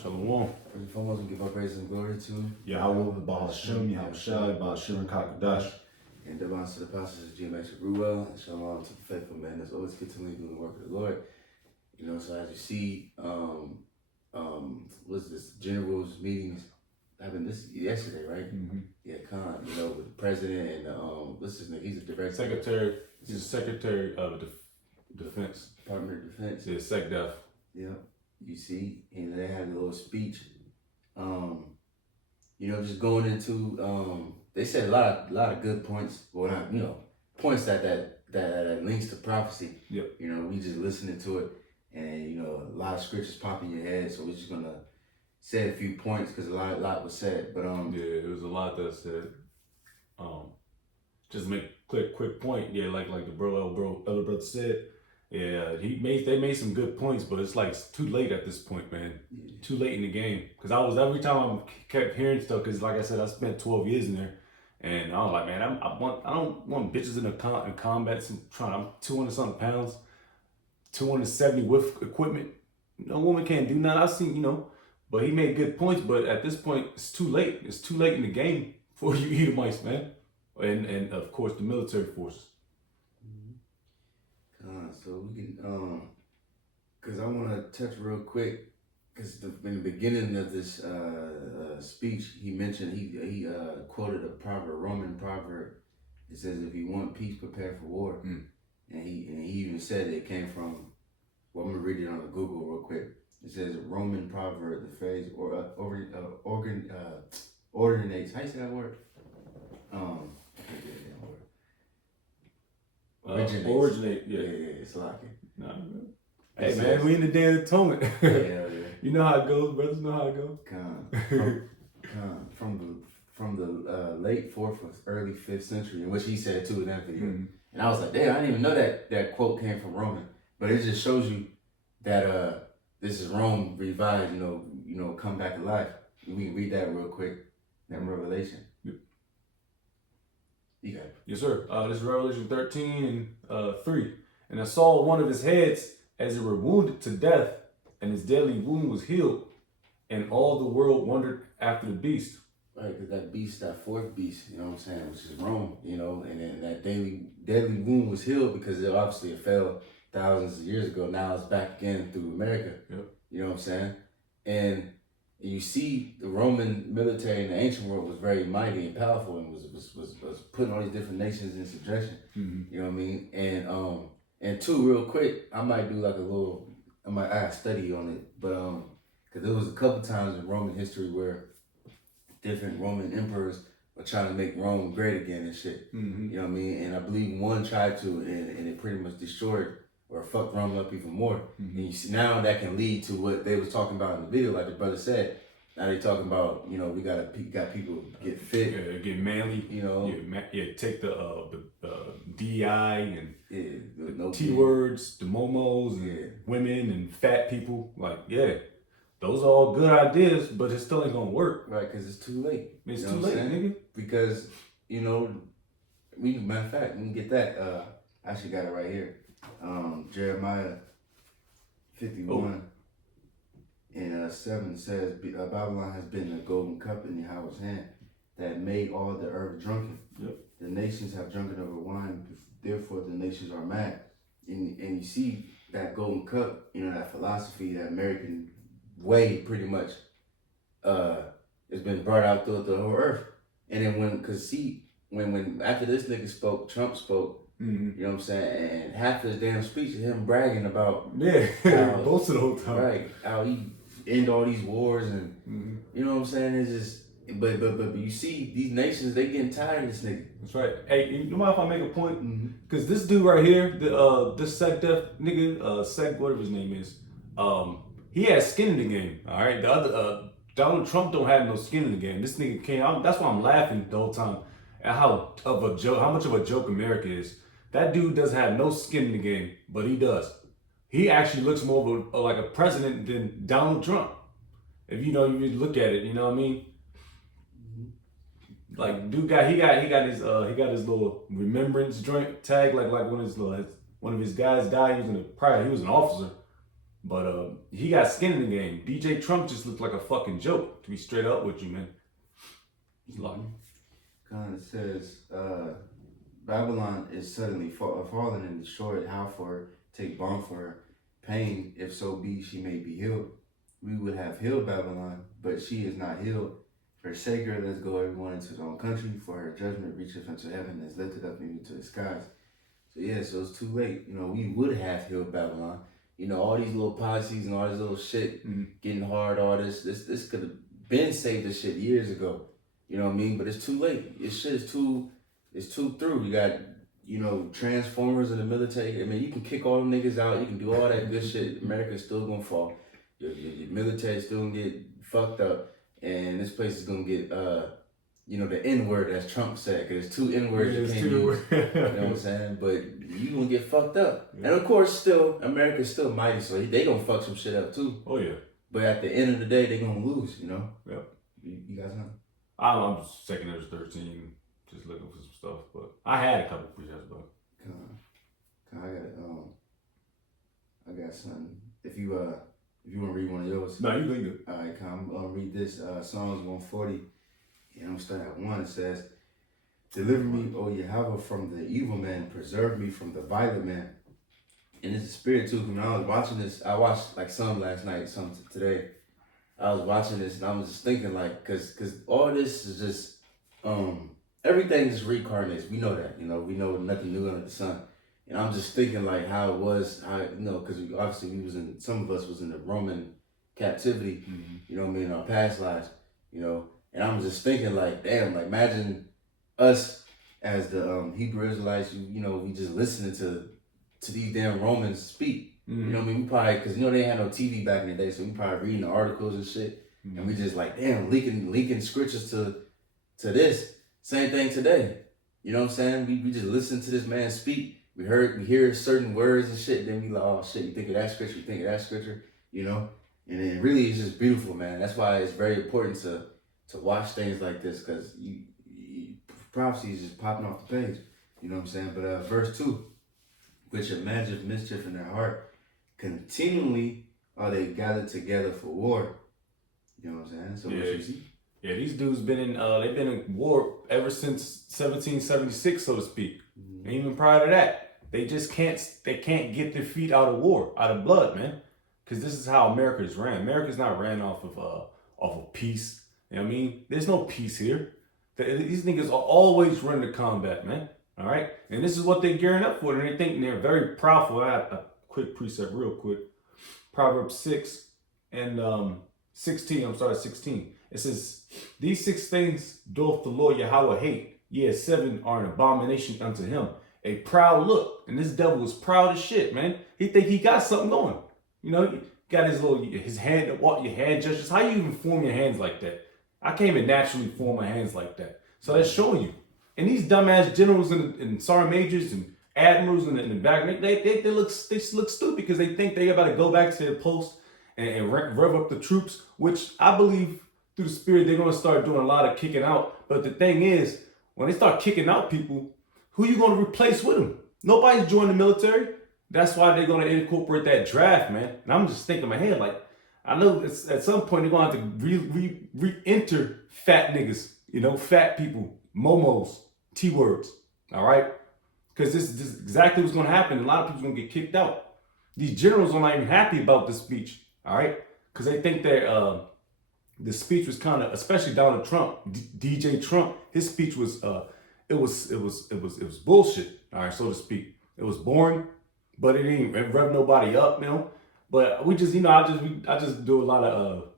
Shalom. First and foremost, we give our praise and glory to Yahweh, Baal Hashem, Yahushua, Baal Shem Kakadash. and divines to the apostles of GMX Ruel, and shalom to the faithful man that's always continually doing the work of the Lord. You know, so as you see, what's this? Generals meetings happened this yesterday, right? Mm-hmm. Yeah, Khan, you know, with the president and what's his name? He's a director. Secretary, he's the Secretary of Defense. Department of Defense. Yeah, SecDef. Yeah, you see, and they had a little speech. You know, just going into they said a lot of good points. Well, not, you know, points that links to prophecy. Yep. You know, we just listening to it, and you know, a lot of scriptures pop in your head. So we're just gonna say a few points because a lot was said. But Yeah, it was a lot that said. Just make quick point. Yeah, like the other brother said. Yeah, they made some good points, but it's like it's too late at this point, man. yeah. Too late in the game. Cause every time I kept hearing stuff. Cause like I said, I spent 12 years in there, and I was like, man, I don't want bitches in combat. I'm 200 something pounds, 270 with equipment. No woman can't do nothing. I've seen, you know, but he made good points. But at this point, it's too late. It's too late in the game for you Edomites, man, and of course the military forces. So we can, because I want to touch real quick, because in the beginning of this speech, he mentioned, he quoted a Roman proverb. It says, if you want peace, prepare for war. Mm. And he even said it came from, well, I'm going to read it on the Google real quick. It says, Roman proverb, the phrase, ordinates, how you say that word? I can't get that word. Originate, yeah. It's like it. Nah, hey man, we in the Day of Atonement. Yeah. You know how it goes, brothers know how it goes. From the late 4th or early 5th century, in which he said too in that video. Mm-hmm. And I was like, damn, I didn't even know that quote came from Roman. But it just shows you that this is Rome revived, you know, come back alive. We can read that real quick, that Revelation. Yep. You got it. Yes, sir. This is Revelation 13 and 3. And I saw one of his heads as it were wounded to death, and his deadly wound was healed, and all the world wondered after the beast. Right, because that beast, that fourth beast, you know what I'm saying, which is Rome, you know, and then that deadly wound was healed because it fell thousands of years ago. Now it's back again through America. Yep. You know what I'm saying? And you see the Roman military in the ancient world was very mighty and powerful and was putting all these different nations in subjection. Mm-hmm. You know what I mean? And two, real quick, I might do like I might add a study on it, but because there was a couple times in Roman history where different Roman emperors were trying to make Rome great again and shit. Mm-hmm. You know what I mean? And I believe one tried to, and it pretty much destroyed or fucked Rome up even more. Mm-hmm. And you see now that can lead to what they was talking about in the video, like the brother said. Now they talking about, you know, we got people get fit. Yeah, get manly. You know. Take the DI and No T words, the momos, and women and fat people. Like, yeah, those are all good ideas, but it still ain't gonna work. Right, because it's too late. It's too late, nigga. Because, you know, matter of fact, we can get that. I actually got it right here. Jeremiah 51 and 7 says, Babylon has been a golden cup in Yahweh's hand that made all the earth drunken. Yep. The nations have drunken over wine, therefore the nations are mad. And you see that golden cup, you know, that philosophy, that American way pretty much it's been brought out throughout the whole earth. And then when after this nigga spoke, Trump spoke, mm-hmm. you know what I'm saying, and half of his damn speech is him bragging about most of the whole time, right, how he end all these wars and mm-hmm. you know what I'm saying. It's just but you see these nations, they getting tired of this nigga. That's right. Hey, you mind if I make a point? Because Mm-hmm. this dude right here, this SecDef nigga, Sec whatever his name is, he has skin in the game. All right, the other Donald Trump don't have no skin in the game. This nigga came. That's why I'm laughing the whole time at how much of a joke America is. That dude doesn't have no skin in the game, but he does. He actually looks more of like a president than Donald Trump. If you look at it, you know what I mean. Like dude he got his little remembrance joint tag like one of his guys died. He was an officer, But he got skin in the game. DJ Trump just looked like a fucking joke, to be straight up with you, man. He's like, Kind of says, Babylon is suddenly fallen and destroyed. How for her, take balm for her pain, if so be she may be healed. We would have healed Babylon, but she is not healed. Forsake her, let's go everyone into his own country, for her judgment reacheth unto heaven and is lifted up even to the skies. So yeah, so it's too late. You know, we would have healed Babylon. You know, all these little policies and all this little shit getting hard, all this could have been saved this shit years ago. You know what I mean? But it's too late. This shit is too through. You got, you know, Transformers in the military. I mean, you can kick all them niggas out. You can do all that good shit. America's still gonna fall. Your military is still gonna get fucked up. And this place is gonna get, you know, the N-word as Trump said. Because there's two N-words you can't use. You know what I'm saying? But you gonna get fucked up. Yeah. And of course, still, America's still mighty. So they gonna fuck some shit up too. Oh, yeah. But at the end of the day, they gonna lose, you know? Yep. You got something? I'm just second or 13, just looking for some stuff. But I had a couple pre-shots, but. I got something. If you want to read one of yours. No, you good. All right, I'm gonna read this. Psalms 140. And I'm gonna start at 1. It says, "Deliver me, O Yahweh, from the evil man. Preserve me from the violent man." And it's a spirit too. When I was watching this, I watched like some last night, some today. I was watching this and I was just thinking like, cause all this is just, everything is reincarnated. We know that, you know, we know nothing new under the sun. And I'm just thinking like how it was, you know, cause obviously some of us was in the Roman captivity, you know what I mean, in our past lives, you know, and I'm just thinking like, damn, like imagine us as the Hebrew Israelites, you know, we just listening to these damn Romans speak. You know what I mean? We probably, because you know they had no TV back in the day, so we probably reading the articles and shit, and we just like, damn, leaking scriptures to this. Same thing today. You know what I'm saying? We just listen to this man speak. We hear certain words and shit, then we like, oh shit, you think of that scripture, you know? And then really it's just beautiful, man. That's why it's very important to watch things like this, because prophecy is just popping off the page. You know what I'm saying? But verse 2, which imagine mischief in their heart, continually are they gathered together for war. You know what I'm saying? So what you see? Yeah, these dudes they've been in war ever since 1776, so to speak. And even prior to that, they can't get their feet out of war, out of blood, man. Because this is how America's ran. America's not ran off of peace. You know what I mean? There's no peace here. These niggas are always running to combat, man. All right? And this is what they're gearing up for. And they think they're very powerful. I have a quick precept real quick. Proverbs 6 and 16. 16. It says, "These 6 things doth the Lord Yahweh hate. Yea, 7 are an abomination unto him. A proud look." And this devil is proud as shit, man. He think he got something going. You know, he got his hand, your hand gestures. How you even form your hands like that? I can't even naturally form my hands like that. So that's showing you. And these dumbass generals and sergeant majors and admirals in the back, they look stupid because they think they about to go back to their post and rev up the troops, which I believe through the spirit they're going to start doing a lot of kicking out. But the thing is, when they start kicking out people, who you going to replace with them? Nobody's joining the military. That's why they're going to incorporate that draft, man. And I'm just thinking in my head, like, I know at some point they're going to have to re-enter fat niggas, you know, fat people, momos, T-words, all right? Because this is exactly what's going to happen. A lot of people's going to get kicked out. These generals are not even happy about this speech, all right? Because they think that the speech was kind of, especially Donald Trump, DJ Trump, his speech was, it was bullshit, all right, so to speak. It was boring, but it didn't rev nobody up, you know? But we just, you know, I just do a lot of,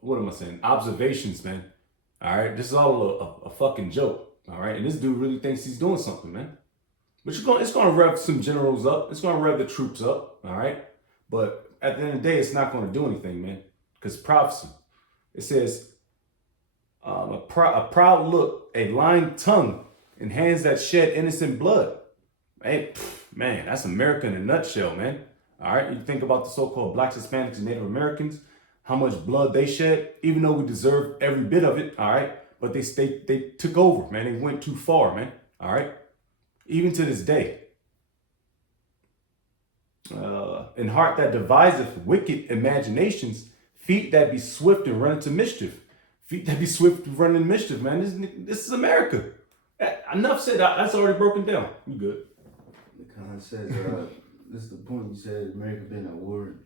what am I saying? Observations, man. All right, this is all a fucking joke. All right, and this dude really thinks he's doing something, man. But it's gonna rev some generals up. It's gonna rev the troops up. All right, but at the end of the day, it's not gonna do anything, man. Because prophecy, it says, a proud look, a lying tongue, and hands that shed innocent blood. Hey, man, that's America in a nutshell, man. All right, you think about the so-called Blacks, Hispanics, and Native Americans, how much blood they shed, even though we deserve every bit of it, all right? But they took over, man. They went too far, man, all right? Even to this day. in heart that deviseth wicked imaginations, feet that be swift and run into mischief. Feet that be swift and run into mischief, man. This is America. Enough said. That's already broken down. You good. The Khan says, this is the point you said, America been at war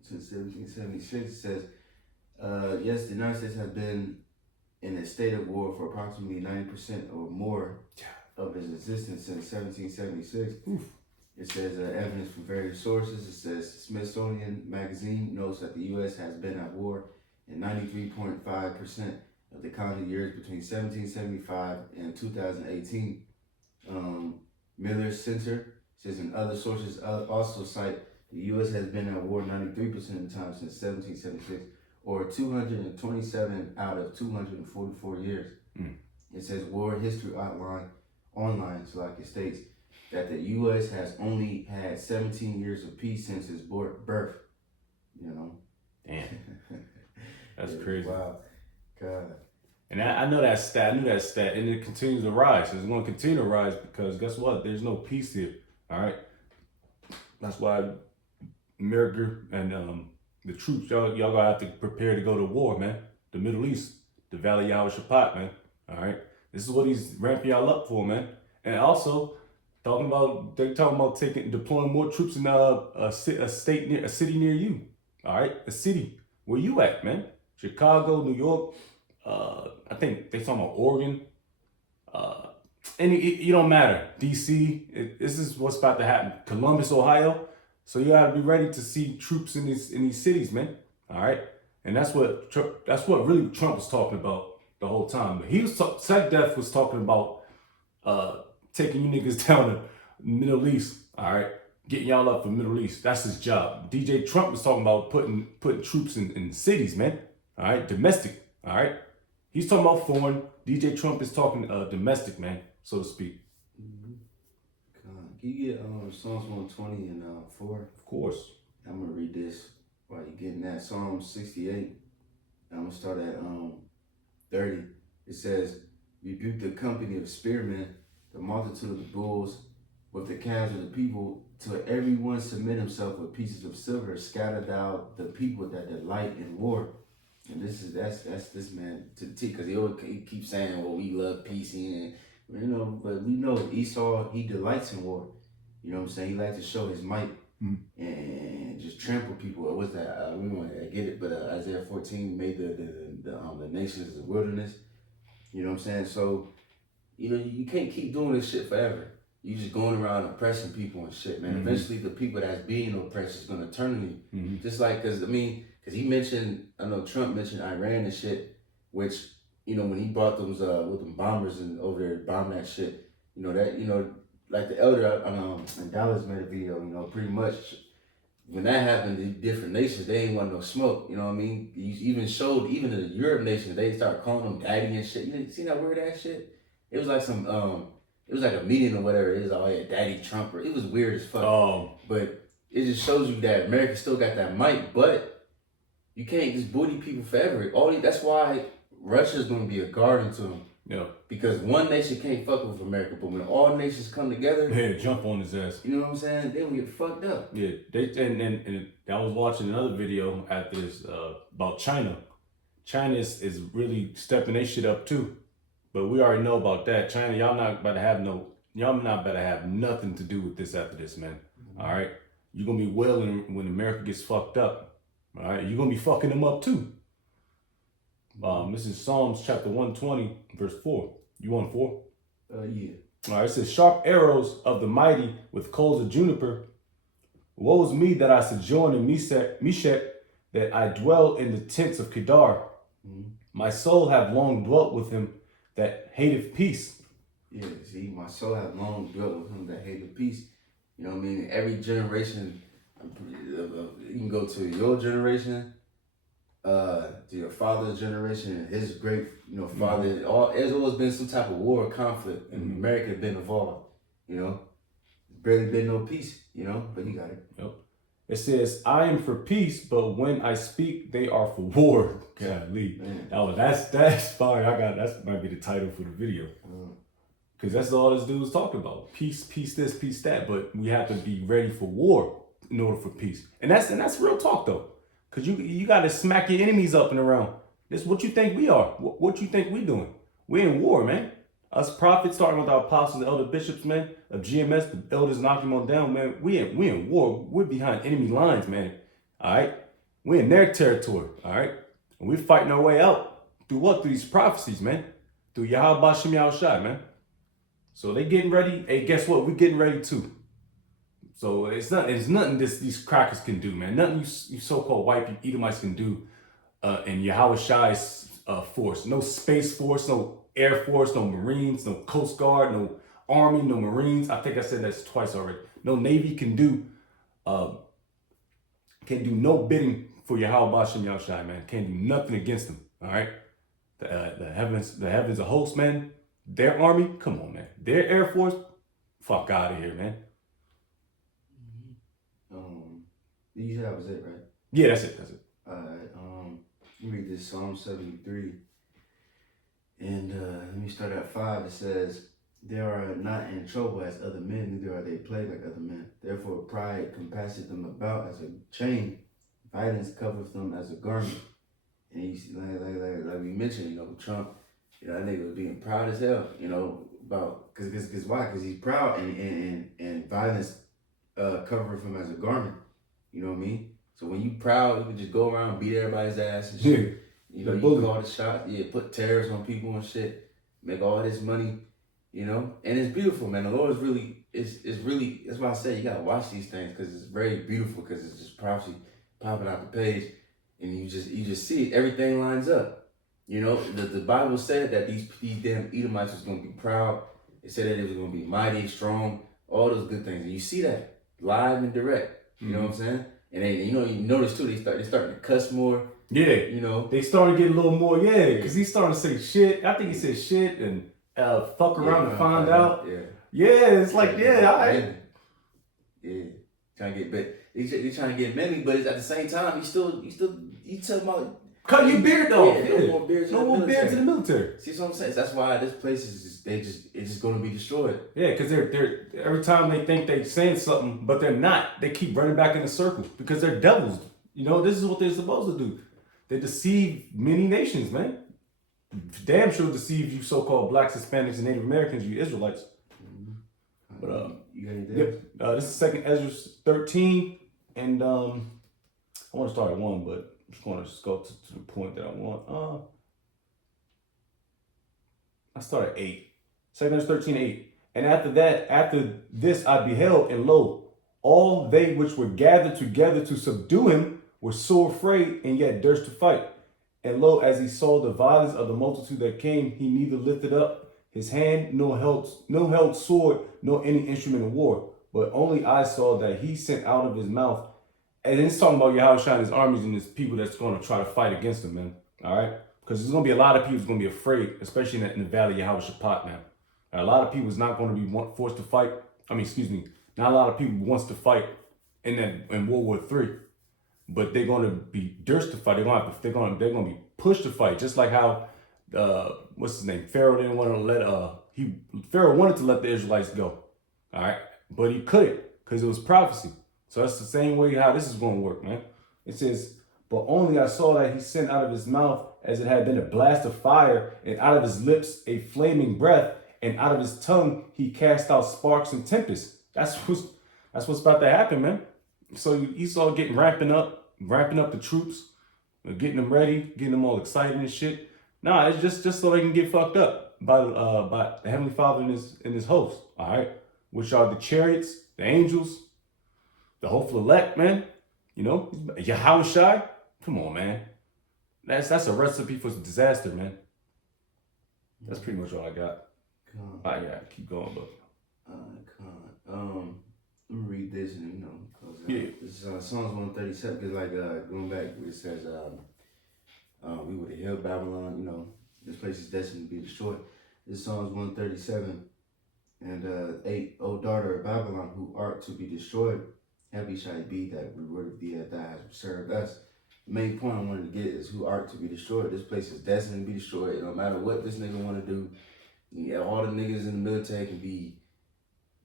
since 1776. It says, yes, the United States has been in a state of war for approximately 90% or more of its existence since 1776. Oof. It says evidence from various sources. It says Smithsonian Magazine notes that the U.S. has been at war in 93.5% of the calendar years between 1775 and 2018. Miller Center says, and other sources also cite the U.S. has been at war 93% of the time since 1776, or 227 out of 244 years. It says war history outline online, so like it states that the U.S. has only had 17 years of peace since its birth. You know? Damn. That's crazy. Wow. God. And I know that stat, I knew that stat, and it continues to rise. It's going to continue to rise because guess what? There's no peace here. All right? That's why America and the troops, y'all going to have to prepare to go to war, man. The Middle East, the Valley Yahweh Shaphat, man. All right? This is what he's ramping y'all up for, man. And also, they're talking about deploying more troops in a city near you. All right? A city. Where you at, man? Chicago, New York, I think they talking about Oregon. And it don't matter. DC, this is what's about to happen. Columbus, Ohio. So you gotta be ready to see troops in these cities, man. All right, and that's what really Trump was talking about the whole time. But he was SecDef was talking about taking you niggas down to Middle East. All right, getting y'all up for Middle East. That's his job. DJ Trump was talking about putting troops in cities, man. All right, domestic. All right, he's talking about foreign. DJ Trump is talking domestic, man, so to speak. Can you get Psalms 120 and 4? Of course. I'm going to read this while you're getting that. Psalm 68. I'm going to start at 30. It says, rebuke the company of spearmen, the multitude of the bulls, with the calves of the people, till everyone submit himself with pieces of silver, scatter thou the people that delight in war. And that's this man to the T, because he keeps saying, well, we love peace and but we know Esau, he delights in war. You know what I'm saying? He likes to show his might and just trample people. What's that? We want to get it, but Isaiah 14 made the nations a wilderness. You know what I'm saying? So, you can't keep doing this shit forever. You just going around oppressing people and shit, man. Eventually, the people that's being oppressed is gonna turn on you. Just like, because he mentioned, I know Trump mentioned Iran and shit, which, when he brought those with them bombers and over there to bomb that shit, like the elder in Dallas made a video, pretty much when that happened, the different nations, they ain't want no smoke, you know what I mean? He even showed, even the Europe nations, they started calling them daddy and shit. You seen that weird ass shit? It was like some, it was like a meeting or whatever. It was all, yeah, Daddy Trump. It was weird as fuck. But it just shows you that America still got that might, but you can't just bully people forever. That's why Russia's gonna be a guardian to them. Yeah. Because one nation can't fuck with America, but when all nations come together, jump on his ass. You know what I'm saying? They gonna get fucked up. Yeah. And I was watching another video after this about China. China is really stepping their shit up too. But we already know about that. China, y'all not about to have nothing to do with this after this, man. All right? You're gonna be wailing when America gets fucked up. All right? You're gonna be fucking them up too. This is Psalms chapter 120, verse 4. You want 4? Yeah. All right, it says, sharp arrows of the mighty with coals of juniper. Woe is me that I sojourn in Meshech, that I dwell in the tents of Kedar. My soul have long dwelt with him that hateth peace. Yeah, see, my soul have long dwelt with him that hateth peace. You know what I mean? Every generation, you can go to your generation, to your father's generation, and his great, father. There's always been some type of war or conflict, and America has been involved. Barely been no peace. But you got it. Yep. It says, I am for peace, but when I speak, they are for war. Golly. That's fire. That might be the title for the video. Because that's all this dude was talking about. Peace this, peace that. But we have to be ready for war. in order for peace. And that's real talk though. Cause you gotta smack your enemies up and around. This what you think we are. What you think we doing. We're in war, man. Us prophets, starting with our apostles and elder bishops, man, of GMS, the elders knocking them on down, man. We in war. We're behind enemy lines, man. All right? We're in their territory, all right? And we're fighting our way out. Through what? Through these prophecies, man. Through Yahweh Bashem Yahushai, man. So they getting ready. Hey, guess what? We're getting ready too. So it's nothing these crackers can do, man. Nothing you so-called white Edomites can do in Yahweh Shai's force. No space force, no Air Force, no Marines, no Coast Guard, no Army, no Marines. I think I said that twice already. No Navy can do no bidding for Yahweh Bashem Yahushai, man. Can't do nothing against them. All right. The heavens of hosts, man. Their army, come on, man. Their Air Force, fuck out of here, man. You said that was it, right? Yeah, that's it. Alright, let me read this Psalm 73. And let me start at 5. It says, "They are not in trouble as other men, neither are they plagued like other men. Therefore pride compasseth them about as a chain, violence covereth them as a garment." And you see, like we mentioned, Trump, that nigga was being proud as hell, about, cause why? Cause he's proud and violence covereth him as a garment. You know what I mean? So when you proud, you can just go around and beat everybody's ass and shit. You call the shots, put tariffs on people and shit, make all this money, and it's beautiful, man. The Lord is really, it's really, that's why I say you gotta watch these things, because it's very beautiful, because it's just prophecy popping out the page, and you just see it, everything lines up. The Bible said that these damn Edomites was gonna be proud. It said that it was gonna be mighty, strong, all those good things, and you see that live and direct. You know what I'm saying? And then, you notice too, they starting to cuss more. Yeah. They starting to get a little more, because he's starting to say shit. I think he said shit and fuck around and find out. It's like, all right. Yeah. Trying to get bit. They trying to get many, but at the same time, you talking about cut your beard off. No more beards in the military. See what I'm saying? That's why this place is just going to be destroyed. Yeah, because they're every time they think they're saying something, but they're not. They keep running back in a circle because they're devils. This is what they're supposed to do. They deceive many nations, man. Damn sure deceive you so-called blacks, Hispanics, and Native Americans, you Israelites. But you got anything? Yep. This is 2 Ezra 13, and I want to start at 1, but I'm just going to go to the point that I want. I start at 8. 2 Ezra 13, 8. And after this I beheld, and lo, all they which were gathered together to subdue him were sore afraid, and yet durst to fight. And lo, as he saw the violence of the multitude that came, he neither lifted up his hand, nor held sword, nor any instrument of war. But only I saw that he sent out of his mouth. And it's talking about Yahweh and his armies and his people that's going to try to fight against him, man. All right? Because there's going to be a lot of people who's going to be afraid, especially in the valley of Yahweh Shaphat, man. A lot of people is not going to be forced to fight. Not a lot of people wants to fight in World War III. But they're going to be durst to fight. They're going to be pushed to fight. Just like how what's his name? Pharaoh didn't want to let Pharaoh wanted to let the Israelites go. All right, but he couldn't because it was prophecy. So that's the same way how this is going to work, man. It says, "But only I saw that he sent out of his mouth as it had been a blast of fire, and out of his lips a flaming breath, and out of his tongue he cast out sparks and tempests." That's what's about to happen, man. So Esau getting ramping up the troops, getting them ready, getting them all excited and shit. Nah, it's just so they can get fucked up by the Heavenly Father and his host, all right? Which are the chariots, the angels, the hopeful elect, man. Yahweh Shai. Come on, man. That's a recipe for disaster, man. That's pretty much all I got. Keep going, but. Let me read this and close it out. Yeah. This is Psalms 137, because going back where it says we would have held Babylon, this place is destined to be destroyed. This is Psalms 137 and 8. O daughter of Babylon, who art to be destroyed, happy shall it be that reward of thee that thou hast served us. The main point I wanted to get is who art to be destroyed. This place is destined to be destroyed. No matter what this nigga want to do, all the niggas in the military can be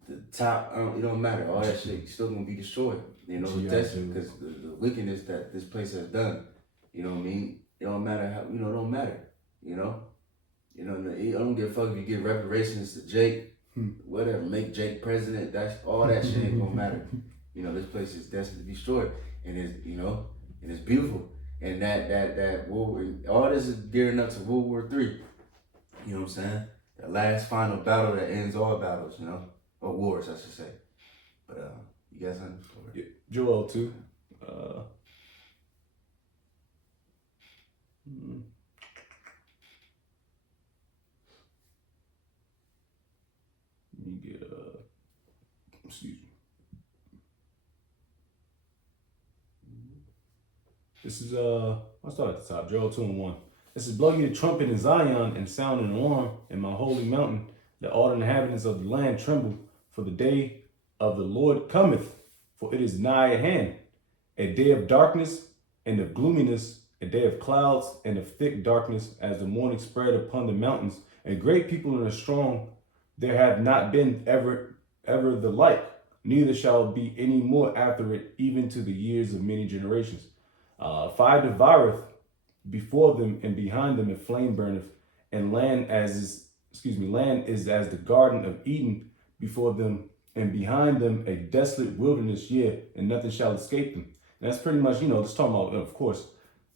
the top, it don't matter, all that shit, you're still gonna be destroyed. You know, GI that's Joe. because the wickedness that this place has done. You know what I mean? It don't matter how. You know, it don't matter. You know. You know, I don't give a fuck if you give reparations to Jake, whatever. Make Jake president. That's all that shit ain't gonna matter. You know, this place is destined to be destroyed, and it's beautiful. And that World War, all this is gearing up to World War III. You know what I'm saying? The last final battle that ends all battles. You know, or wars, I should say. But you guys understand? Yeah, Joel too. Let me get excuse me. This is I'll start at the top. Joel 2:1. This is blow ye the trumpet in Zion and sound an alarm in my holy mountain, that all the inhabitants of the land tremble, for the day of the Lord cometh, for it is nigh at hand, a day of darkness and of gloominess, a day of clouds and of thick darkness, as the morning spread upon the mountains, and great people and are strong. There have not been ever the like, neither shall be any more after it, even to the years of many generations. Fire devoureth before them, and behind them a flame burneth, and land is as the garden of Eden before them, and behind them a desolate wilderness, and nothing shall escape them. And that's pretty much, just talking about, of course,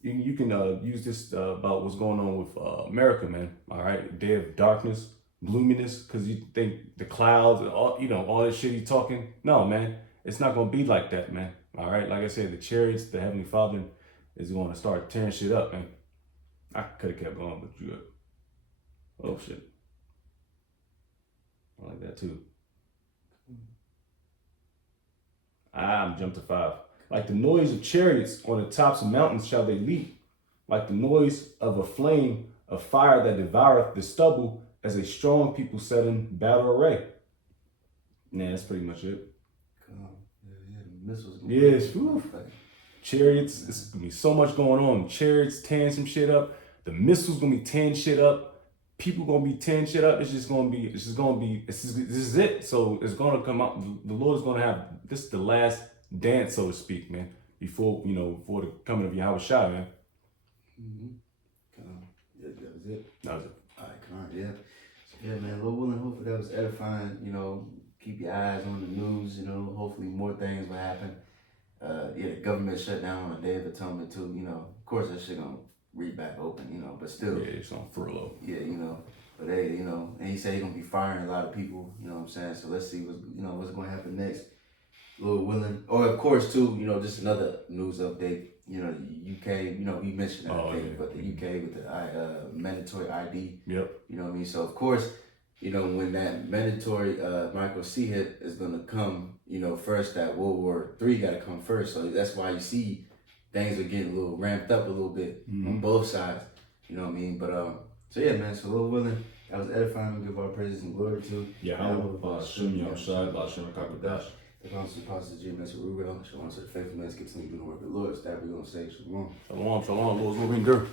you can use this about what's going on with America, man. All right, day of darkness, gloominess, because you think the clouds, all this shit you talking. No, man, it's not gonna be like that, man. All right, like I said, the chariots, the Heavenly Father is going to start tearing shit up, man. I could have kept going, but you oh shit. I like that too. I'm jumped to 5. Like the noise of chariots on the tops of mountains shall they leap, like the noise of a flame of fire that devoureth the stubble, as a strong people set in battle array. Yeah, that's pretty much it. The missiles. Yes, chariots. It's gonna be so much going on. Chariots tearing some shit up. The missiles gonna be tearing shit up. People gonna be tearing shit up. This is it. So it's gonna come out. The Lord is gonna have this is the last dance, so to speak, man. Before the coming of Yahweh Shai, man. That was it. That was it. All right, come on, yeah. Yeah, man, Lord willing, hopefully that was edifying. Keep your eyes on the news. Hopefully more things will happen. The government shut down on the Day of Atonement too. Of course that shit gonna read back open. But still. Yeah, it's on furlough. Yeah, but hey, and he said he's gonna be firing a lot of people. You know what I'm saying? So let's see what's gonna happen next. Lord willing. Or of course too, just another news update. The UK. We mentioned that but the UK with the mandatory ID. Yep. You know what I mean? So of course. When that mandatory microchip is gonna come, first that World War III gotta come first. So that's why you see things are getting a little ramped up a little bit on both sides. You know what I mean? But so yeah, man. So Lord willing, that was edifying. We give our praises and glory to. Yeah, Hashem Yahushua, Hashem Kakadash. The council pastor G. Mr. Rubel, shalom to the faithful man, continue doing the work of the Lord. It's that we're gonna say shalom. Shalom, Lord's moving girl.